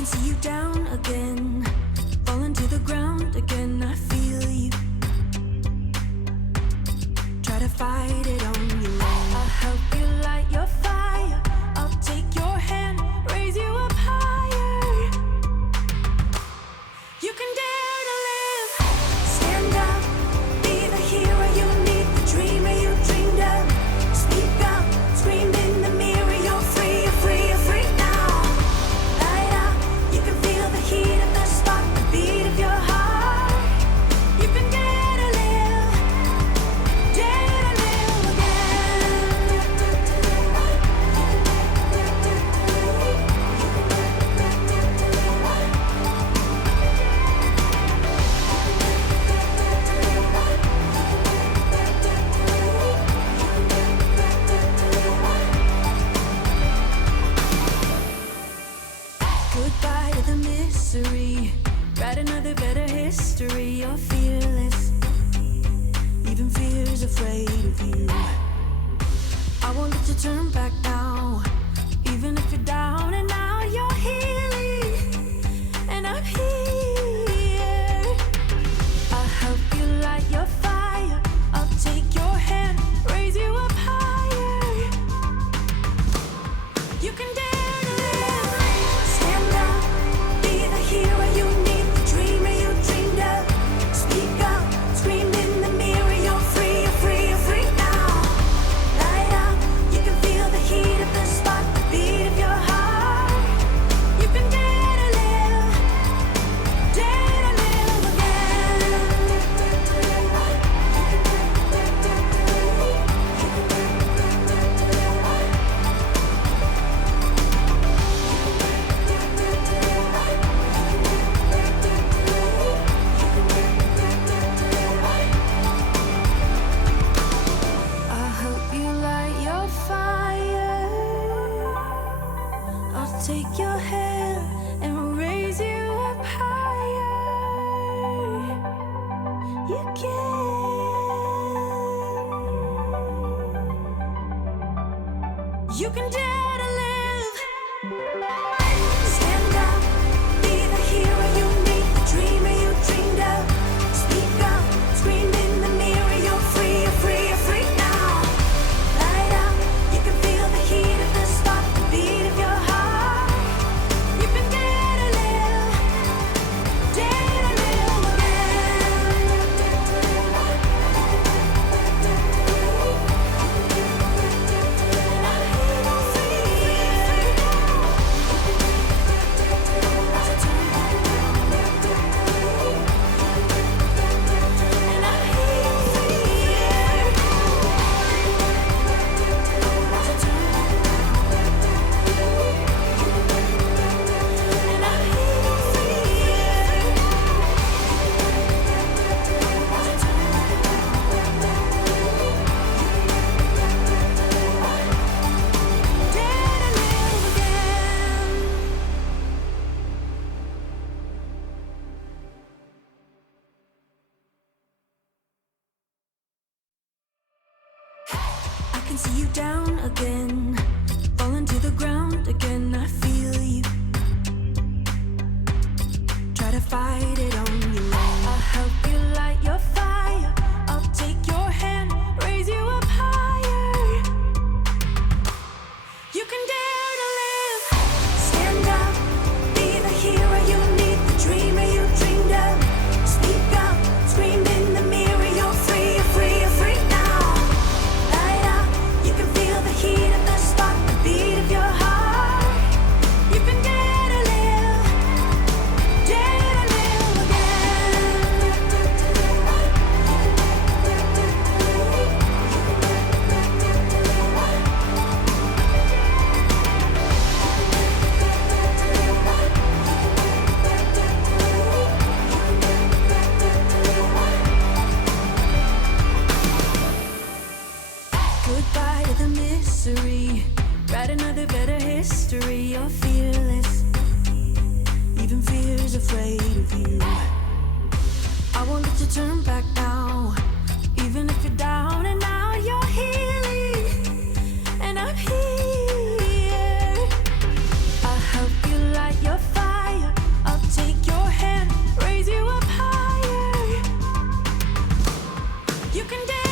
can see you down again, falling to the ground again. I feel you. Try to fight it on your own. I'll help you light your fire. I'll take your hand, raise you up higher. You can dare to live. Stand up, be the hero you need, the dreamer you dreamed of. Speak up, scream in the mirror. You're free, you're free, you're free now. Light up, you can feel the heat of the spark, the beat of your heart. You can dare to live, dare to live again. Goodbye to the misery. Write another better history. You're fearless. Even fear's afraid of you. I won't let you turn back now. Even if you're down and out, you're healing. And I'm here. I'll help you light your fire. I'll take your hand, raise you up higher. You can dare to live. Stand up, be the hero you need, the dreamer you dreamed of. Speak up, scream in the mirror. You're free, you're free, you're free now. Light up, you can feel the heat of the spark, the beat of your heart. You can dare to live again. I'll help you light your fire. I'll take your hand and raise you up higher. You can dare to live. Stand up, be the hero you need, the dreamer you dreamed of. Speak up, scream in the mirror. You're free, you're free, you're free now. Light up, you can feel the heat of the spark, the beat of your heart. You can dare to live again. I can see you down again, falling to the ground again. I feel you. Try to fight it on your own. I'll help you light your fire. I'll take your hand, raise you up higher. You can dare to live. Stand up, be the hero you need, the dreamer you dreamed of. Speak up, scream in the mirror. You're free, you're free, you're free now. Light up, you can feel the can dance.